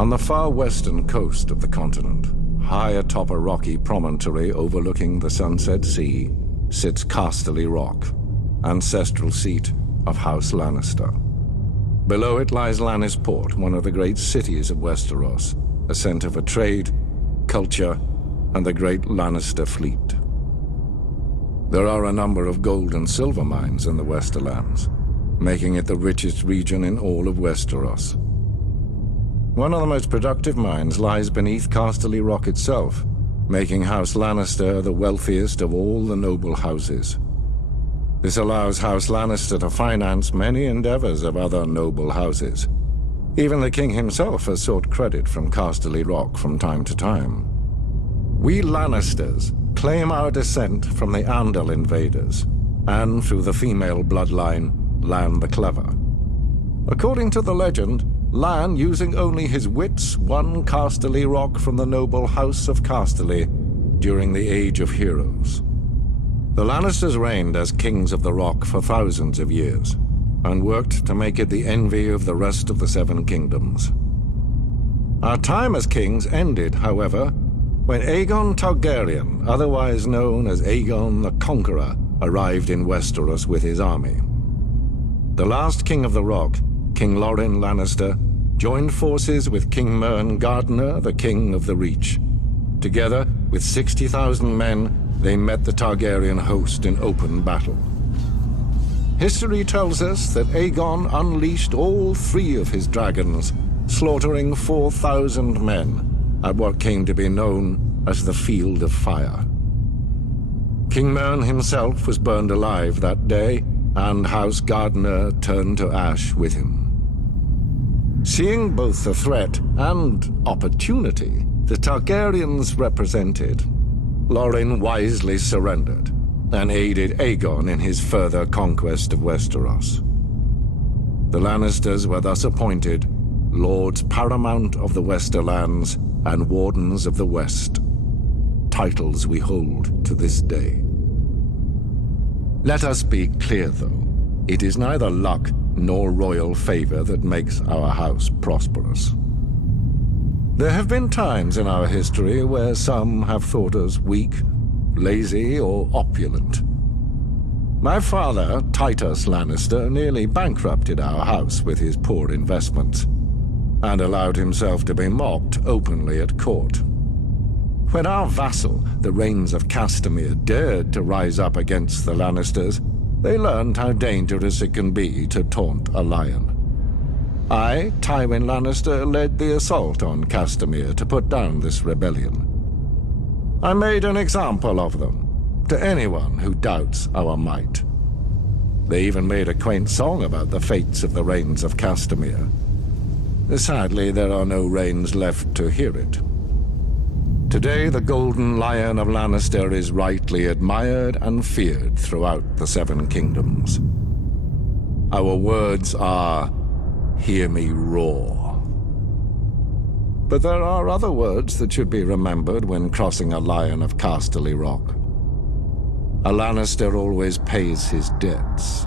On the far western coast of the continent, high atop a rocky promontory overlooking the Sunset Sea, sits Casterly Rock, ancestral seat of House Lannister. Below it lies Lannisport, one of the great cities of Westeros, a center for trade, culture, and the great Lannister fleet. There are a number of gold and silver mines in the Westerlands, making it the richest region in all of Westeros. One of the most productive mines lies beneath Casterly Rock itself, making House Lannister the wealthiest of all the noble houses. This allows House Lannister to finance many endeavors of other noble houses. Even the king himself has sought credit from Casterly Rock from time to time. We Lannisters claim our descent from the Andal invaders, and through the female bloodline, Lann the Clever. According to the legend, Lann, using only his wits, won Casterly Rock from the noble House of Casterly during the Age of Heroes. The Lannisters reigned as kings of the Rock for thousands of years, and worked to make it the envy of the rest of the Seven Kingdoms. Our time as kings ended, however, when Aegon Targaryen, otherwise known as Aegon the Conqueror, arrived in Westeros with his army. The last king of the Rock, King Lorin Lannister, joined forces with King Mern Gardener, the king of the Reach. Together, with 60,000 men, they met the Targaryen host in open battle. History tells us that Aegon unleashed all 3 of his dragons, slaughtering 4,000 men at what came to be known as the Field of Fire. King Mern himself was burned alive that day, and House Gardener turned to ash with him. Seeing both the threat and opportunity the Targaryens represented, Lorin wisely surrendered and aided Aegon in his further conquest of Westeros. The Lannisters were thus appointed Lords Paramount of the Westerlands and Wardens of the West, titles we hold to this day. Let us be clear, though. It is neither luck nor royal favor that makes our house prosperous. There have been times in our history where some have thought us weak, lazy, or opulent. My father, Titus Lannister, nearly bankrupted our house with his poor investments, and allowed himself to be mocked openly at court. When our vassal, the Rains of Castamere, dared to rise up against the Lannisters, they learned how dangerous it can be to taunt a lion. I, Tywin Lannister, led the assault on Castamere to put down this rebellion. I made an example of them, to anyone who doubts our might. They even made a quaint song about the fates of the Rains of Castamere. Sadly, there are no Rains left to hear it. Today, the Golden Lion of Lannister is rightly admired and feared throughout the Seven Kingdoms. Our words are, "Hear me roar." But there are other words that should be remembered when crossing a lion of Casterly Rock. A Lannister always pays his debts.